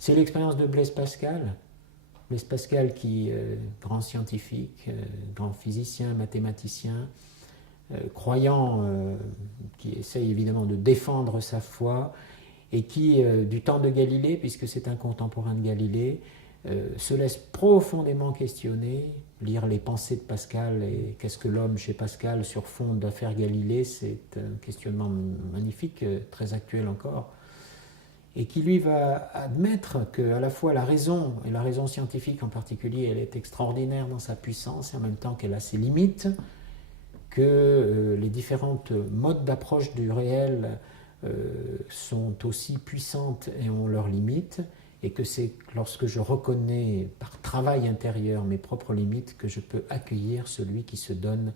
C'est l'expérience de Blaise Pascal. Blaise Pascal qui, grand scientifique, grand physicien, mathématicien, croyant, qui essaye évidemment de défendre sa foi, et qui, du temps de Galilée, puisque c'est un contemporain de Galilée, se laisse profondément questionner, lire les pensées de Pascal et qu'est-ce que l'homme chez Pascal sur fond d'affaires Galilée, c'est un questionnement magnifique, très actuel encore, et qui lui va admettre que à la fois la raison, et la raison scientifique en particulier, elle est extraordinaire dans sa puissance, et en même temps qu'elle a ses limites, que les différentes modes d'approche du réel sont aussi puissantes et ont leurs limites, et que c'est lorsque je reconnais par travail intérieur mes propres limites que je peux accueillir celui qui se donne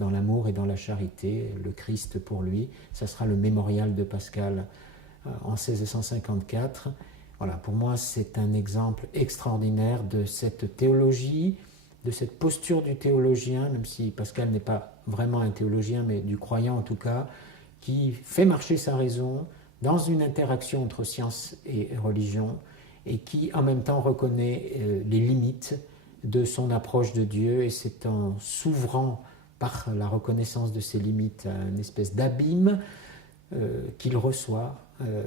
dans l'amour et dans la charité, le Christ pour lui. Ça sera le mémorial de Pascal en 1654. Voilà, pour moi c'est un exemple extraordinaire de cette théologie, de cette posture du théologien, même si Pascal n'est pas vraiment un théologien, mais du croyant en tout cas, qui fait marcher sa raison dans une interaction entre science et religion, et qui en même temps reconnaît les limites de son approche de Dieu, et c'est en s'ouvrant par la reconnaissance de ses limites à une espèce d'abîme qu'il reçoit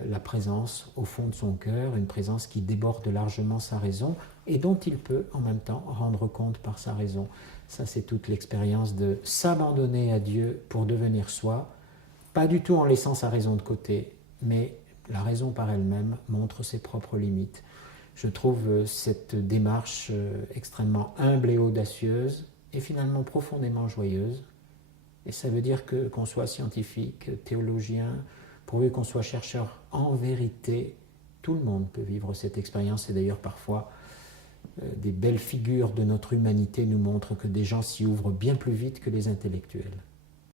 la présence au fond de son cœur, une présence qui déborde largement sa raison et dont il peut en même temps rendre compte par sa raison. Ça, c'est toute l'expérience de s'abandonner à Dieu pour devenir soi, pas du tout en laissant sa raison de côté, mais la raison par elle-même montre ses propres limites. Je trouve cette démarche extrêmement humble et audacieuse, et finalement profondément joyeuse. Et ça veut dire que qu'on soit scientifique, théologien, pourvu qu'on soit chercheur en vérité, tout le monde peut vivre cette expérience. Et d'ailleurs parfois, des belles figures de notre humanité nous montrent que des gens s'y ouvrent bien plus vite que les intellectuels.